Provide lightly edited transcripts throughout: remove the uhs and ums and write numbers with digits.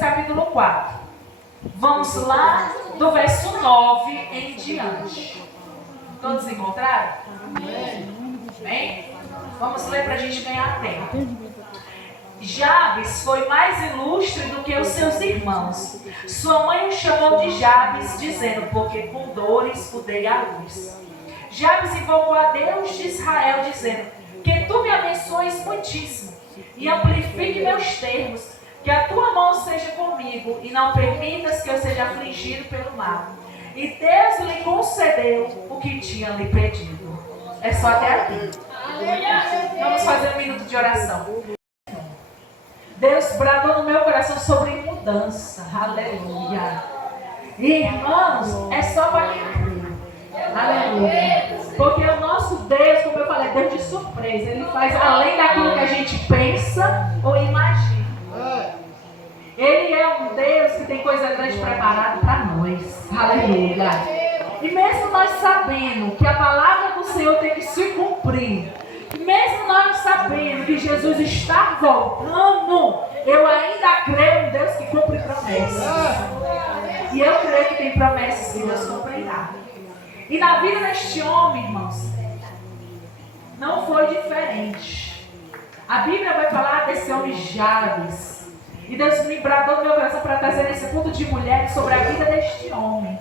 capítulo 4. Vamos lá do verso 9 em diante. Todos encontraram? Amém? Vamos ler para a gente ganhar tempo. Jabes foi mais ilustre do que os seus irmãos. Sua mãe o chamou de Jabes, dizendo, porque com dores o dei à luz. Jabes invocou a Deus de Israel, dizendo, que tu me abençoes muitíssimo e amplifique meus termos, que a tua mão seja comigo e não permitas que eu seja afligido pelo mal. E Deus lhe concedeu o que tinha lhe pedido. É só até aqui. Vamos fazer um minuto de oração. Deus bradou no meu coração sobre mudança. Aleluia. Irmãos, é só para quem crê. Aleluia. Porque o nosso Deus, como eu falei, é Deus de surpresa. Ele faz além daquilo que a gente pensa ou imagina. Ele é um Deus que tem coisa grande preparada para nós. Aleluia. E mesmo nós sabendo que a palavra do Senhor tem que se cumprir, mesmo nós sabendo que Jesus está voltando, eu ainda creio em Deus que cumpre promessas. E eu creio que tem promessas que Deus cumprirá. E na vida deste homem, irmãos, não foi diferente. A Bíblia vai falar desse homem Jabes. E Deus me bradou no meu coração para trazer esse ponto de mulher sobre a vida deste homem.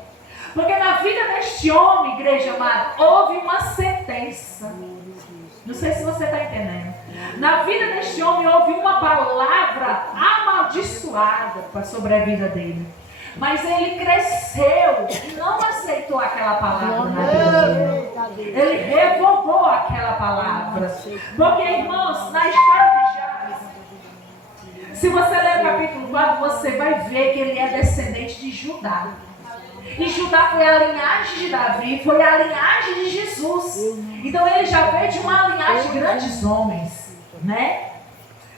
Porque na vida deste homem, igreja amada, houve uma sentença. Não sei se você está entendendo. Na vida deste homem houve uma palavra amaldiçoada sobre a vida dele. Mas ele cresceu e não aceitou aquela palavra na vida dele. Ele revogou aquela palavra. Porque, irmãos, na história de Jabes, se você ler o capítulo 4, você vai ver que ele é descendente de Judá. E Judá foi a linhagem de Davi, foi a linhagem de Jesus. Então ele já veio de uma linhagem de grandes homens, né?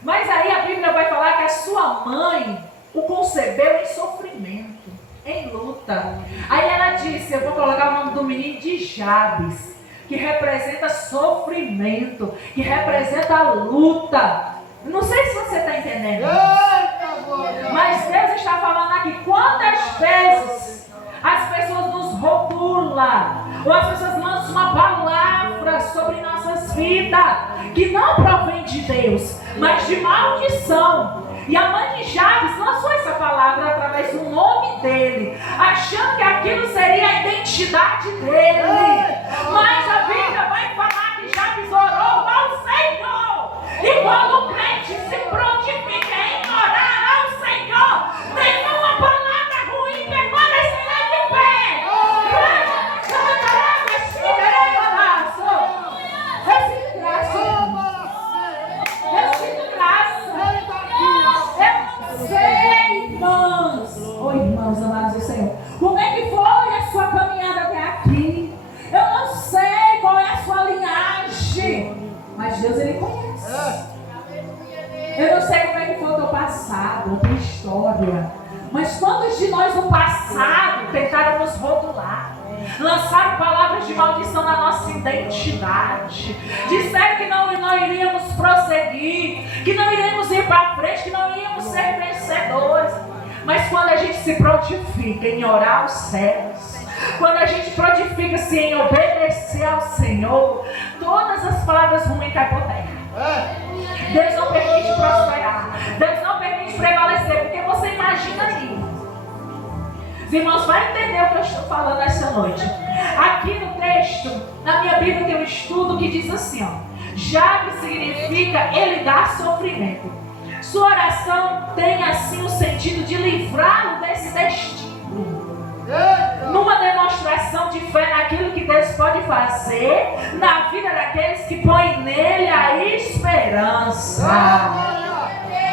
Mas aí a Bíblia vai falar que a sua mãe o concebeu em sofrimento, em luta. Aí ela disse, eu vou colocar o nome do menino de Jabes, que representa sofrimento, que representa a luta. Não sei se você está entendendo. Mas Deus está falando aqui, quantas vezes as pessoas nos rotulam, ou as pessoas lançam uma palavra sobre nossas vidas, que não provém de Deus, mas de maldição. E a mãe de Jabes lançou essa palavra através do nome dele, achando que aquilo seria a identidade dele. Mas a Bíblia vai falar que Jabes orou ao Senhor. E quando o crente se prontifica em orar ao Senhor, nenhuma palavra ruim permanecerá. Irmãos amados do Senhor, como é que foi a sua caminhada até aqui? Eu não sei qual é a sua linhagem, mas Deus, Ele conhece. Eu não sei como é que foi o teu passado, a tua história, mas quantos de nós no passado tentaram nos rotular, lançaram palavras de maldição na nossa identidade, disseram que não iríamos prosseguir, que não iríamos ir para frente, que não iríamos ser vencedores. Mas quando a gente se prontifica em orar aos céus, quando a gente prontifica-se em obedecer ao Senhor, todas as palavras ruins caem por terra. Deus não permite prosperar, Deus não permite prevalecer, porque você imagina aí. Os irmãos vão entender o que eu estou falando essa noite. Aqui no texto, na minha Bíblia tem um estudo que diz assim, ó, Jabes significa ele dá sofrimento. Sua oração tem assim o sentido de livrá-lo desse destino. Numa demonstração de fé naquilo que Deus pode fazer na vida daqueles que põem nele a esperança.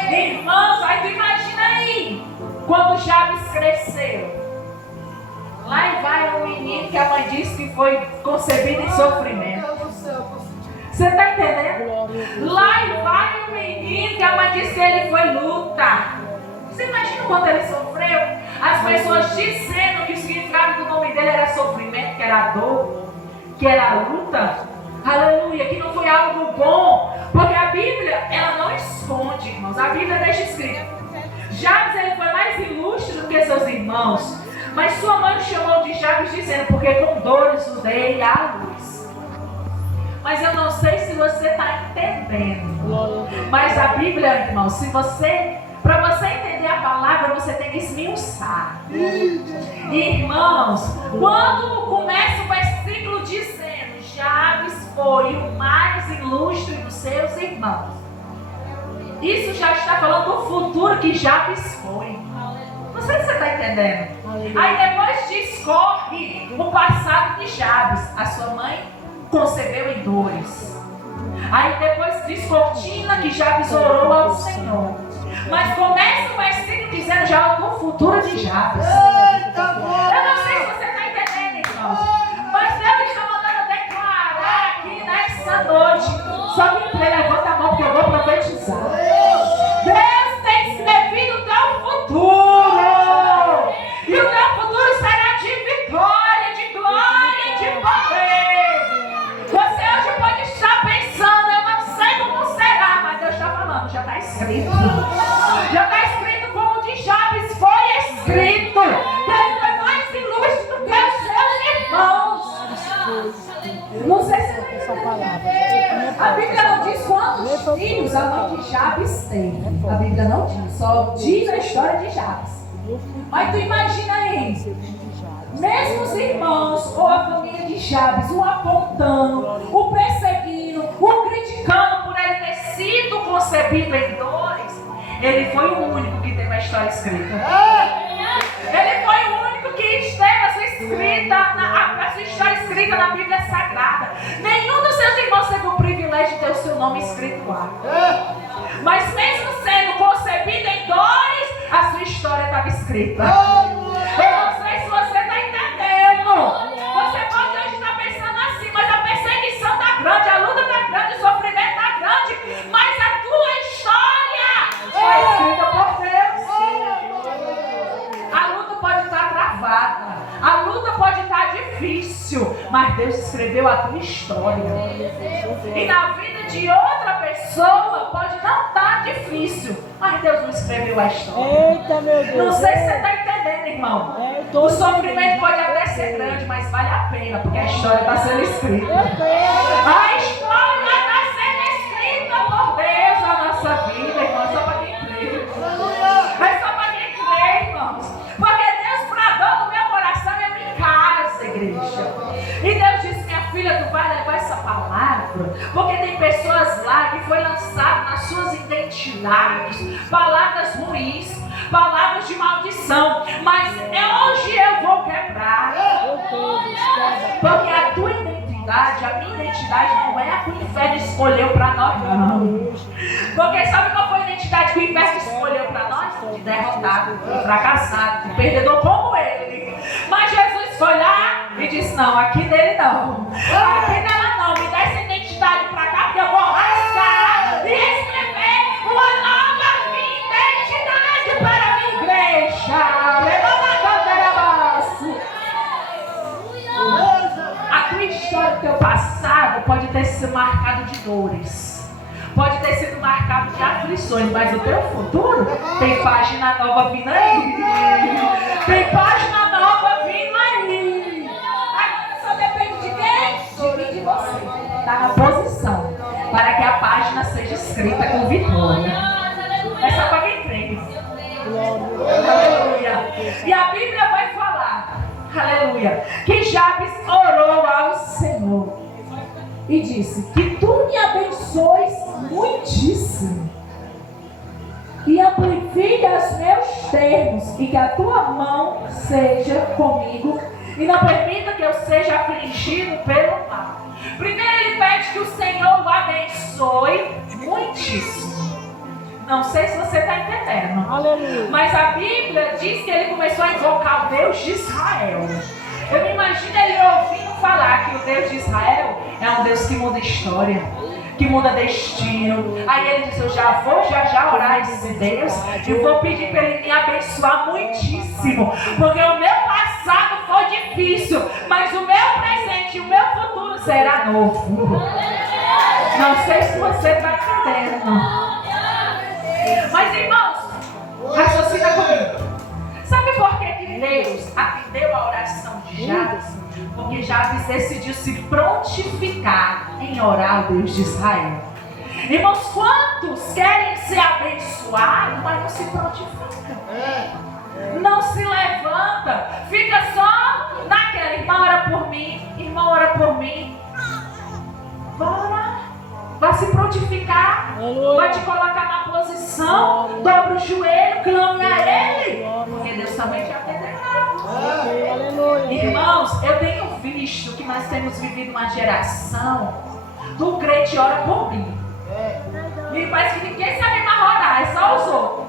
Irmãos, aí tu imagina aí, quando Jabes cresceu. Lá vai um menino que a mãe disse que foi concebido em sofrimento. Você está entendendo? Lá vai o menino que a mãe disse que ele foi luta. Você imagina quanto ele sofreu? As pessoas dizendo que o significado do nome dele era sofrimento, que era dor, que era luta. Aleluia, que não foi algo bom. Porque a Bíblia, ela não esconde, irmãos. A Bíblia deixa escrito. Jabes, ele foi mais irmãos. Mas sua mãe o chamou de Jabes, dizendo, porque com dores o dei à luz. Mas eu não sei se você está entendendo. Mas a Bíblia, irmão, para você entender a palavra, você tem que esmiuçar. Irmãos, quando começa o versículo dizendo, Jabes foi o mais ilustre dos seus irmãos. Isso já está falando do futuro que Jabes foi. Não sei se você está entendendo. Aí depois discorre o passado de Jabes. A sua mãe concebeu em dores. Aí depois descortina que Jabes orou ao Senhor. Mas começa o versículo dizendo já do futuro de Jabes. Eu não sei se você está entendendo, irmãos. Mas Deus está mandando declarar aqui nessa noite. Só que levanta a mão porque eu vou profetizar. Deus tem escrevido o teu futuro. E o teu futuro será de vitória, de glória, de poder. Você hoje pode estar pensando, eu não sei como será, mas Deus está falando, já está escrito. Já está escrito como de Jabes foi escrito. Que ele foi mais ilustre do que os seus irmãos. Não sei se você está entendendo. A Bíblia não diz quantos filhos a mãe de Jabes teve. A Bíblia não diz, só diz a história de Jabes. Mas tu imagina aí, mesmo os irmãos ou a família de Jabes, o apontando, o perseguindo, o criticando por ele ter sido concebido em dores, ele foi o único que teve a história escrita. Ele foi o único que teve a sua história escrita na Bíblia Sagrada. Nenhum dos seus irmãos teve o privilégio de ter o seu nome escrito lá. Mas mesmo sendo concebido em dores, a sua história estava escrita. Eu não sei se você está entendendo. Você pode hoje estar pensando assim, mas a perseguição está grande, a luta está grande, o sofrimento está grande, mas a tua história foi escrita por Deus. A luta pode estar travada, a luta pode estar difícil, mas Deus escreveu a tua história. E na vida de outra pessoa pode não estar difícil, mas Deus não escreveu a história. Eita, meu Deus. Não sei se você está entendendo, irmão. O sofrimento pode até ser grande, mas vale a pena, porque a história está sendo escrita. A história está sendo escrita por Deus na nossa vida, irmão. É só para quem crê. É só para quem crê, irmãos. Porque Deus bradou no meu coração e eu me encara essa igreja. E Deus disse, minha filha, tu vai levar essa palavra, porque tem pessoas lá que foi lançado nas suas identidades palavras ruins, palavras de maldição, mas hoje eu vou quebrar. Porque a tua identidade, a minha identidade não é a que o inferno escolheu para nós, não. Porque sabe qual foi a identidade que o inferno escolheu para nós? De derrotado, de fracassado, de perdedor como ele. Mas Jesus foi lá e disse, não, aqui dele não. Aqui dela não, me dá essa identidade para cá, porque eu vou rasgar e escrever uma nova identidade para a minha igreja. A tua história, o teu passado pode ter sido marcado de dores, pode ter sido marcado de aflições, mas o teu futuro tem página nova vindo aí. Tem página nova vindo aí. Agora só depende de quem? De mim e de você. Está na posição para que a página seja escrita com vitória. É só para quem crê. Aleluia. E a Bíblia vai falar, aleluia, que Jabes orou ao Senhor e disse, que tu me abençoes muitíssimo e amplifique os meus termos, e que a tua mão seja comigo e não permita que eu seja afligido pelo mal. Primeiro ele pede que o Senhor o abençoe muitíssimo. Não sei se você está entendendo. Aleluia. Mas a Bíblia diz que ele começou a invocar o Deus de Israel. Eu me imagino ele ouvindo falar que o Deus de Israel é um Deus que muda história, que muda destino. Aí ele disse, eu já vou orar a esse Deus e vou pedir para ele me abençoar muitíssimo, porque o meu passado foi difícil, mas o meu presente e o meu futuro será novo. Não sei se você está entendendo. Mas irmãos, raciocina comigo. Sabe por que Deus atendeu a oração de Jabes? Porque Jabes decidiu se prontificar em orar ao Deus de Israel. Irmãos, quantos querem ser abençoados, mas não se prontificam? Não se levanta, fica só naquela. Irmã, ora por mim, irmã, ora por mim. Vai orar, vai se prontificar, vai te colocar na posição, dobra o joelho, clame a Ele, porque Deus também te atenderá. Irmãos, eu tenho visto que nós temos vivido uma geração do crente ora por mim. Me parece que ninguém sabe mais orar, é só os outros.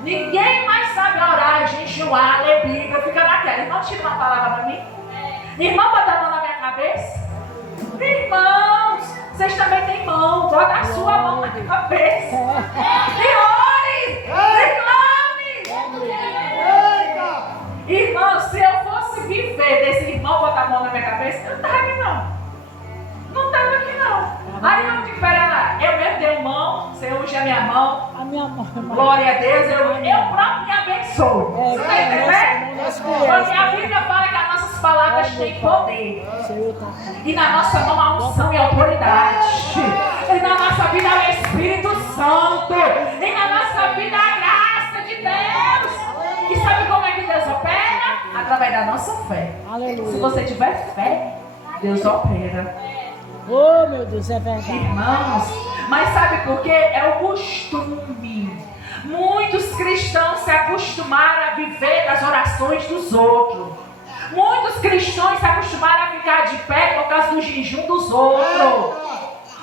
Ninguém mais sabe orar, jejuar, ler Bíblia, fica naquela. Irmão, tira uma palavra para mim. Irmão, bota a mão na minha cabeça. Irmãos, vocês também têm mão, bota a sua mão na cabeça. E ore, reclame. Irmão, se eu fosse viver desse irmão botar a mão na minha cabeça, eu não estava aqui não. Não estava aqui não. Aí eu digo, pera lá, eu mesmo tenho mão, você usa a minha mão. A minha mão. Glória a Deus, eu próprio me abençoo. Você está entendendo? Porque a Bíblia fala que as nossas palavras têm poder. E na nossa mão há unção e autoridade. E na nossa vida é o Espírito Santo. E na nossa vida a graça de Deus. E sabe como é que Deus opera? Através da nossa fé. Aleluia. Se você tiver fé, Deus opera. Oh, meu Deus, é verdade. Irmãos, mas sabe por quê? É o costume. Muitos cristãos se acostumaram a viver das orações dos outros. Muitos cristãos se acostumaram a ficar de pé por causa do jejum dos outros.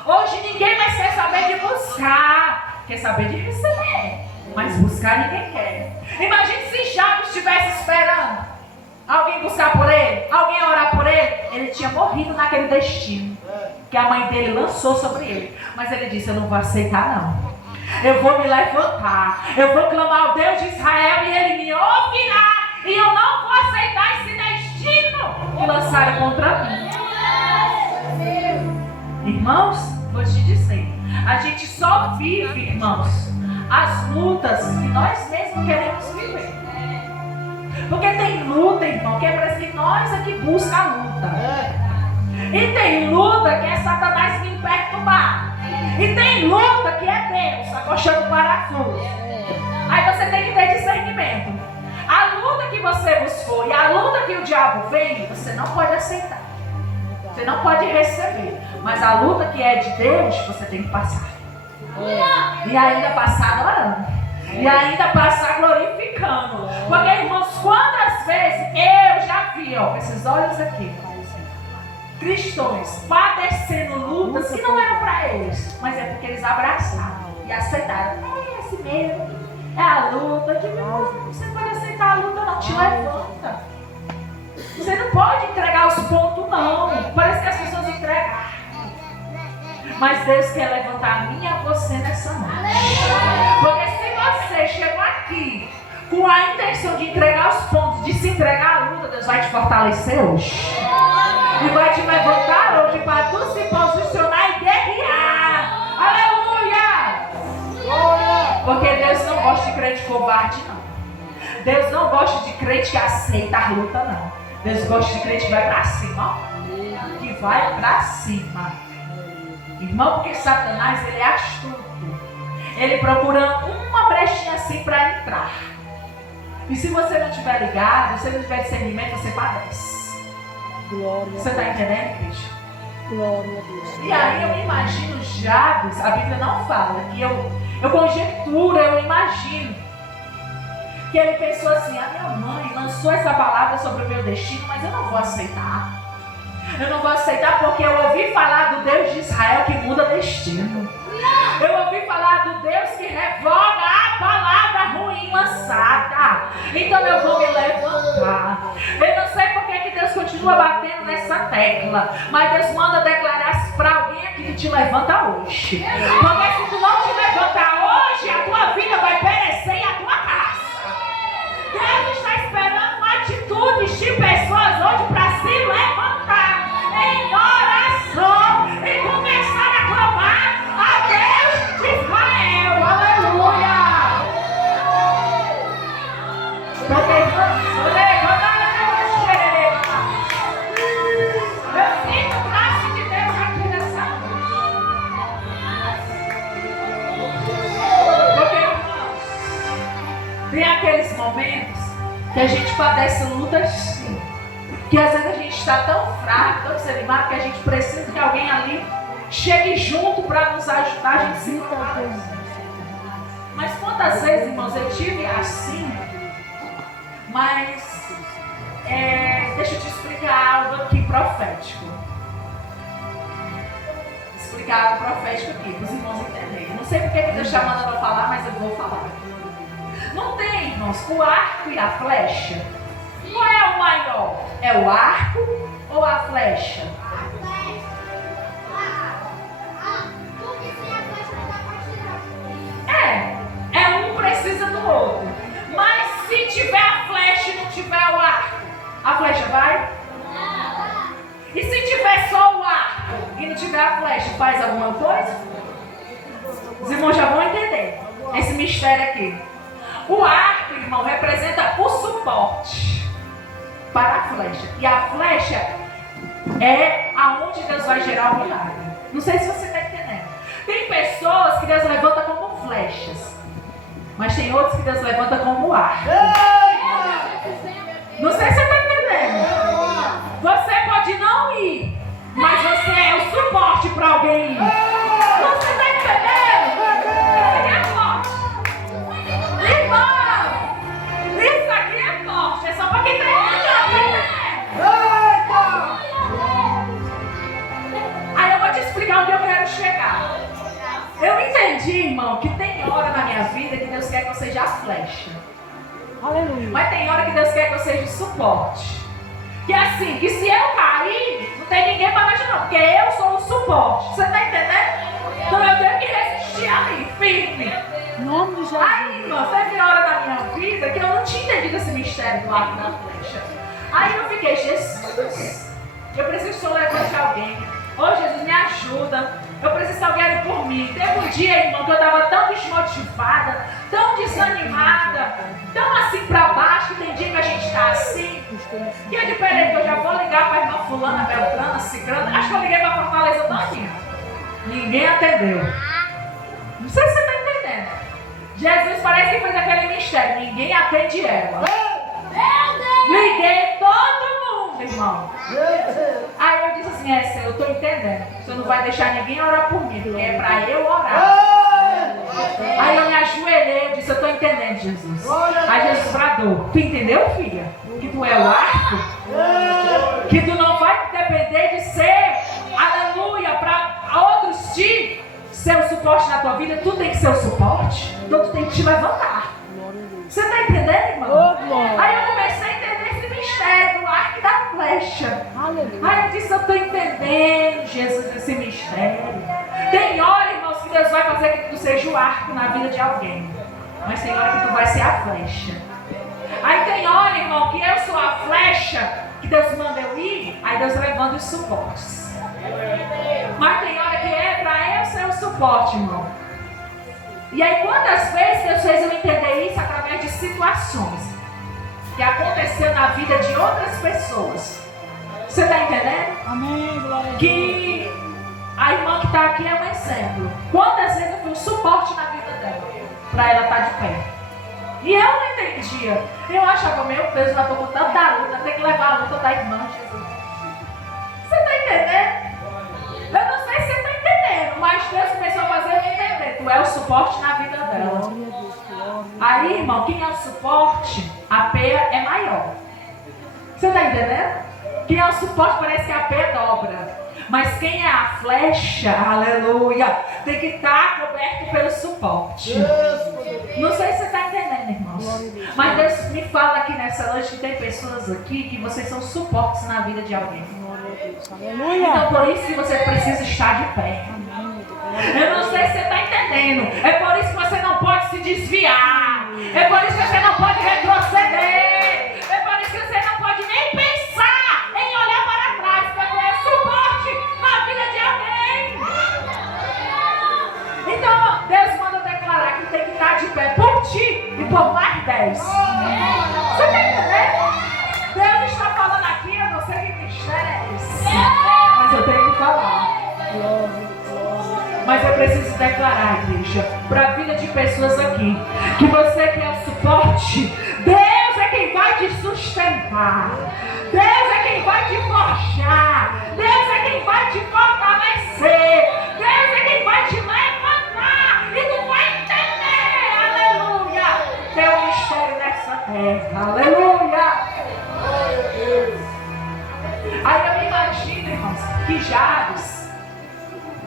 Hoje ninguém mais quer saber de buscar, quer saber de receber. Mas buscar ninguém quer. Imagine se Jabes estivesse esperando alguém buscar por ele, alguém orar por ele. Ele tinha morrido naquele destino que a mãe dele lançou sobre ele. Mas ele disse, eu não vou aceitar não. Eu vou me levantar, eu vou clamar ao Deus de Israel e ele me ouvirá. E eu não vou aceitar esse destino que lançaram contra mim. Irmãos, vou te dizer, a gente só vive, irmãos, as lutas que nós mesmos queremos viver. Porque tem luta, irmão, que é para que nós é que busca a luta. E tem luta que é Satanás vindo perturbar. E tem luta que é Deus acochando o parafuso. Aí você tem que ter discernimento. A luta que você buscou e a luta que o diabo vem, você não pode aceitar. Você não pode receber. Mas a luta que é de Deus, você tem que passar. E ainda passar adorando. E ainda passar glorificando. Porque, irmãos, quantas vezes eu já vi, ó, com esses olhos aqui, cristãos padecendo lutas que não eram para eles, mas é porque eles abraçaram e aceitaram. É esse mesmo, é a luta. Que você não pode aceitar a luta, não, te levanta. Você não pode entregar os pontos, não. Parece que as pessoas entregaram. Mas Deus quer levantar a mim e a você nessa noite. Porque se você chegou aqui com a intenção de entregar os pontos, de se entregar à luta, Deus vai te fortalecer hoje. E vai te levantar hoje para tu se posicionar e guerrear. Aleluia! Porque Deus não gosta de crente covarde, não. Deus não gosta de crente que aceita a luta, não. Deus gosta de crente que vai para cima, ó. Que vai para cima. Irmão, porque Satanás, ele é astuto. Ele procura uma brechinha assim para entrar. E se você não estiver ligado, se você não tiver discernimento, você padece. Você está entendendo, Cristo? Glória a Deus. E aí eu imagino Jabes, a Bíblia não fala, que eu conjecturo, eu imagino que ele pensou assim, a minha mãe lançou essa palavra sobre o meu destino, mas eu não vou aceitar. Eu não vou aceitar porque eu ouvi falar do Deus de Israel que muda destino. Eu ouvi falar do Deus que revoga a palavra ruim lançada. Então eu vou me levantar. Eu não sei por que Deus continua batendo nessa tecla, mas Deus manda declarar para alguém aqui que te levanta hoje. Porque se tu não te levantar hoje, a tua vida vai perecer e a tua casa. Deus está esperando atitudes de pessoas hoje para se levantar em oração e começar a clamar a Deus de Israel. Aleluia! Porque Eu sinto a graça de Deus aqui nessa noite. Porque, irmãos, tem aqueles momentos que a gente padece lutas sim. Que às vezes a gente está tão fraco, tão desanimado, que a gente precisa que alguém ali chegue junto para nos ajudar, a gente se provar. Mas quantas vezes, irmãos, eu tive assim, mas deixa eu te explicar algo aqui profético. Explicar algo profético aqui, para os irmãos entenderem. Não sei porque que Deus está mandando eu falar, mas eu vou falar. Não tem, irmãos, o arco e a flecha? Qual é o maior? É o arco ou a flecha? Um precisa do outro. Mas se tiver a flecha e não tiver o arco, a flecha vai? E se tiver só o arco e não tiver a flecha, faz alguma coisa? Os irmãos já vão entender esse mistério aqui. O arco, irmão, representa o suporte para a flecha. E a flecha é aonde Deus vai gerar o milagre. Não sei se você está entendendo. Tem pessoas que Deus levanta como flechas, mas tem outros que Deus levanta como arco. Não sei se você está entendendo. Você pode não ir, mas você é o suporte para alguém ir. Você está entendendo? Isso aqui é forte. Irmão, isso aqui é forte. É só para quem está entendendo. Aí eu vou te explicar onde eu quero chegar. Eu entendi, irmão, que tem hora na minha vida que Deus quer que eu seja a flecha. Aleluia. Mas tem hora que Deus quer que eu seja o suporte. Que assim, que se eu cair, não tem ninguém para me ajudar, porque eu sou o suporte. Você está entendendo? Então eu tenho que resistir ali, firme. Em nome de Jesus. Aí, irmão, teve hora na minha vida que eu não tinha entendido esse mistério do arco da flecha. Aí eu fiquei, Jesus, eu preciso que o Senhor levante alguém. Ô Jesus, me ajuda. Eu preciso que alguém ore por mim. Teve um dia, irmão, que eu estava tão desmotivada, tão desanimada, tão assim para baixo, que tem dia que a gente está assim. E eu disse, peraí, que eu já vou ligar para a irmã fulana, beltrana, ciclana. Acho que eu liguei para Fortaleza todinha. Ninguém atendeu. Não sei se você está entendendo. Jesus parece que fez aquele mistério. Ninguém atende ela. Liguei todo mundo, irmão. Aí eu disse assim, Senhor, eu estou entendendo. O Senhor não vai deixar ninguém orar por mim, porque é para eu orar. Aí eu me ajoelhei e disse, eu estou entendendo, Jesus. Aí Jesus bradou, tu entendeu, filha? Que tu é o arco? Que tu não vai depender de ser, aleluia, para outros ser o suporte na tua vida. Tu tem que ser o suporte, então tu tem que te levantar. Você está entendendo, irmão? Aí eu comecei a entender esse mistério do arco e da flecha. Aí eu disse, eu estou entendendo, Jesus, esse mistério. Tem hora, irmãos, que Deus vai fazer que tu seja o arco na vida de alguém. Mas tem hora que tu vai ser a flecha. Aí tem hora, irmão, que eu sou a flecha, que Deus manda eu ir, aí Deus levando os suportes. Mas tem hora que é para eu ser o suporte, irmão. E aí quantas vezes Deus fez eu entender isso através de situações que aconteceu na vida de outras pessoas. Você está entendendo? Amém, glória a Deus. Que a irmã que está aqui é um exemplo. Quantas vezes eu fui um suporte na vida dela, para ela estar de pé. E eu não entendia. Eu achava, meu Deus, eu estou com tanta luta, tem que levar a luta da irmã, Jesus. Você está entendendo? Eu não sei se você está entendendo, mas Deus começou a fazer eu entender. Tu é o suporte na vida dela. Aí, irmão, quem é o suporte, a peia é maior. Você está entendendo? Quem é o suporte parece que a peia dobra. Mas quem é a flecha, aleluia, tem que estar coberto pelo suporte. Não sei se você está entendendo, irmãos. Mas Deus me fala aqui nessa noite que tem pessoas aqui que vocês são suportes na vida de alguém. Então por isso que você precisa estar de pé. Eu não sei se você está entendendo. É por isso que você não pode se desviar. É por isso que você não pode retroceder. É por isso que você não pode nem pensar em olhar para trás, porque é suporte na vida de alguém. Então Deus manda declarar que tem que estar de pé por ti e por mais 10. Você está entendendo? Mas eu preciso declarar, igreja, para a vida de pessoas aqui, que você quer o suporte. Deus é quem vai te sustentar. Deus é quem vai te forjar. Deus é quem vai te fortalecer. Deus é quem vai te levantar. E tu vai entender, aleluia, teu mistério nessa terra, aleluia. Aí eu me imagino, irmãos, que Jabes,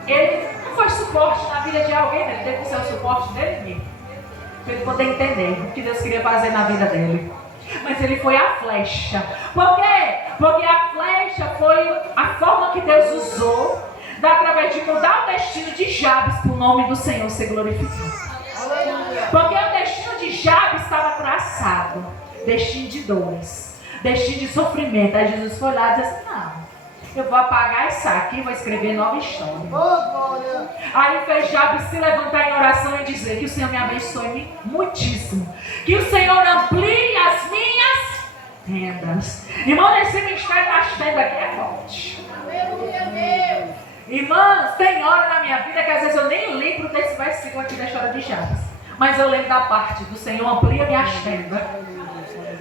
ele não foi suporte na vida de alguém, né? Ele teve que ser o suporte dele mesmo, para ele poder entender o que Deus queria fazer na vida dele. Mas ele foi a flecha. Por quê? Porque a flecha foi a forma que Deus usou através de mudar o destino de Jabes para o nome do Senhor ser glorificado. Porque o destino de Jabes estava traçado, destino de dores, destino de sofrimento. Aí Jesus foi lá e disse assim: não, eu vou apagar isso aqui e vou escrever nova história. Aí fez Jabes se levantar em oração e dizer: que o Senhor me abençoe muitíssimo, que o Senhor amplie as minhas tendas. Irmão, esse mistério das tendas aqui é forte. Irmãs, tem hora na minha vida que às vezes eu nem lembro desse versículo aqui da história de Jabes, mas eu lembro da parte do Senhor amplia minhas tendas.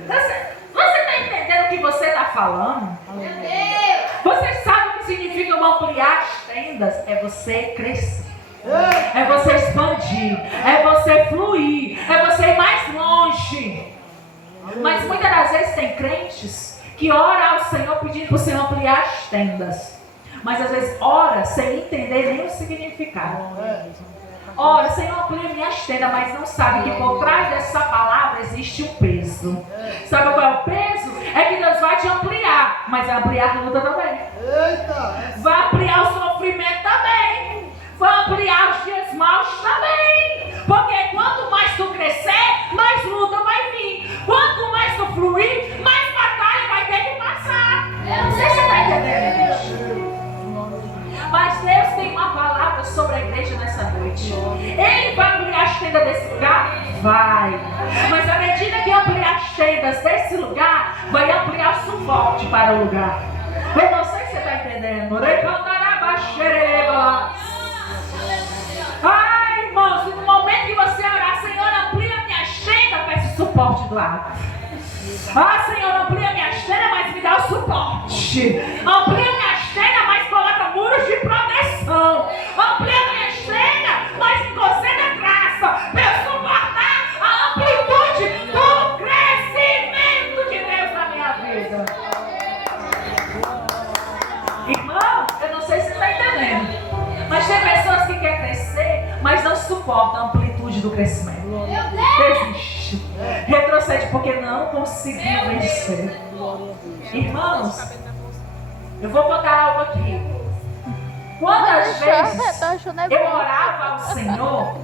Você está entendendo o que você está falando? Você sabe o que significa ampliar as tendas? É você crescer, é você expandir, é você fluir, é você ir mais longe. Mas muitas das vezes tem crentes que oram ao Senhor pedindo para o Senhor ampliar as tendas, mas às vezes ora sem entender nem o significado. Ora, Senhor, amplia minhas tendas, mas não sabe que por trás dessa palavra existe um peso. Sabe qual é o peso? É que Deus vai te ampliar, mas vai ampliar a luta também. Vai ampliar o sofrimento também. Vai ampliar os dias maus também. Porque quanto mais tu crescer, mais luta vai vir. Quanto mais tu fluir, mais batalha vai ter que passar. Eu não sei se você está entendendo. Mas Deus tem uma palavra sobre a igreja nessa noite. Ele vai ampliar as tendas desse lugar? Vai. Mas à medida que ampliar as tendas desse lugar, vai ampliar o suporte para o lugar. Eu não sei se você está entendendo. Ai, irmãos, no momento que você orar: Senhor, amplia minhas tendas, peça suporte do alto. Ah, Senhor, amplia minhas tendas, mas me dá o suporte. Amplia minhas tendas, mas coloca muros de proteção. Amplia minhas tendas, mas me conceda graça para eu suportar a amplitude do crescimento de Deus na minha vida. Irmão, eu não sei se você está entendendo, mas tem pessoas que querem crescer, mas não suportam a amplitude do crescimento. Desiste, retrocede porque não conseguiu vencer. Irmãos, eu vou botar algo aqui. Quantas vezes eu orava ao Senhor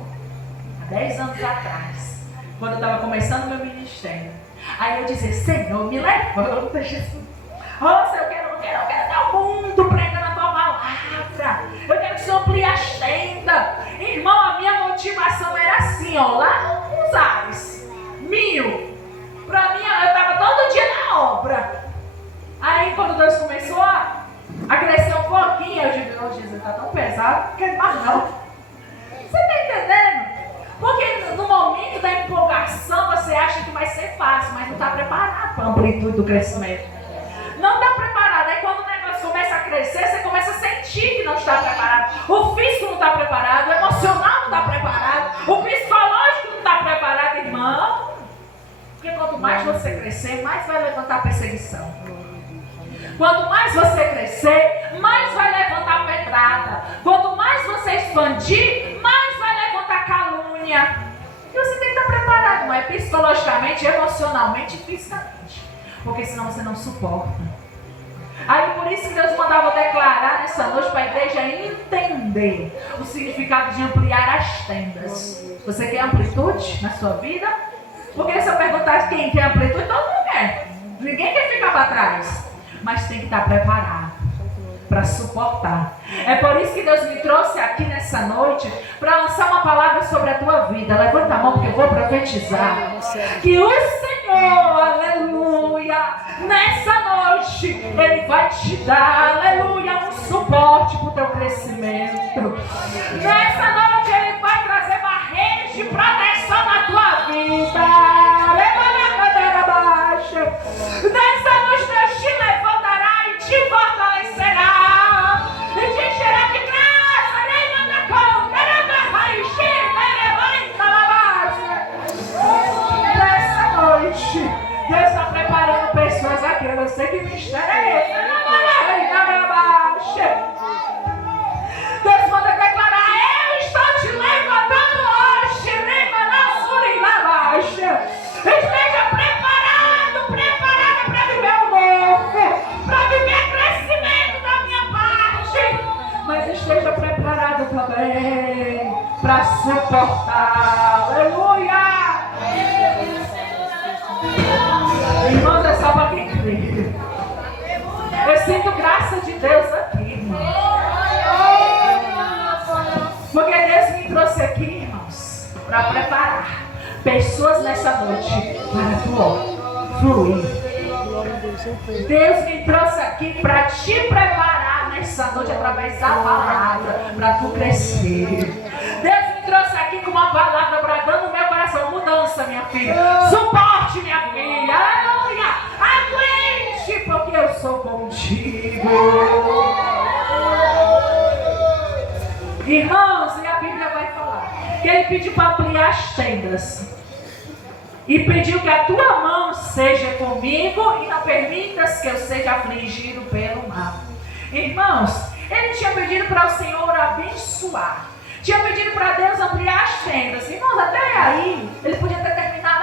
há 10 anos atrás, quando eu estava começando meu ministério. Aí eu dizia: Senhor, me levanta, Jesus. Nossa, eu quero dar o mundo pregando a tua palavra. Eu quero que o Senhor amplie as tendas. Irmão, a minha motivação era assim, ó, lá nos ares. 1000. Pra mim, eu estava todo dia na obra. Aí quando Deus começou a crescer um pouquinho, eu digo: oh, Jesus, está tão pesado, não quero mais não. Você está entendendo? Porque no momento da empolgação você acha que vai ser fácil, mas não está preparado para a amplitude do crescimento. Não está preparado. Aí quando o negócio começa a crescer, você começa a sentir que não está preparado. O físico não está preparado, o emocional não está preparado, o psicológico não está preparado, irmão. Porque quanto mais você crescer, mais vai levantar perseguição. Quanto mais você crescer, mais vai levantar pedrada. Quanto mais você expandir, mais vai levantar calúnia. E você tem que estar preparado, não é? Psicologicamente, emocionalmente e fisicamente. Porque senão você não suporta. Aí por isso que Deus mandava declarar nessa noite para a igreja entender o significado de ampliar as tendas. Você quer amplitude na sua vida? Porque se eu perguntar quem quer amplitude, todo mundo quer. Ninguém quer ficar para trás. Mas tem que estar preparado para suportar. É por isso que Deus me trouxe aqui nessa noite para lançar uma palavra sobre a tua vida. Levanta a mão porque eu vou profetizar que o Senhor, aleluia, nessa noite Ele vai te dar, aleluia, um suporte para o teu crescimento. Nessa noite, Deus está preparando pessoas aqui. Eu não sei que mistério é esse. Deus manda declarar: eu estou te levantando hoje. Esteja preparada para viver o novo, para viver crescimento da minha parte. Mas esteja preparado também para suportar. Aleluia! Irmãos, é só para quem crê. Eu sinto graça de Deus aqui, irmãos. Porque Deus me trouxe aqui, irmãos, para preparar pessoas nessa noite para fluir. Deus me trouxe aqui para te preparar nessa noite através da palavra, para tu crescer. Deus me trouxe aqui com uma palavra bradando no meu coração: mudança, minha filha. Suporte, minha filha. Aleluia. Aguente, porque eu sou contigo. Irmãos, e a Bíblia vai falar que ele pediu para ampliar as tendas. E pediu que a tua mão seja comigo e não permitas que eu seja afligido pelo mal. Irmãos, ele tinha pedido para o Senhor abençoar. Tinha pedido para Deus ampliar as tendas. Irmãos, até aí, ele podia ter terminado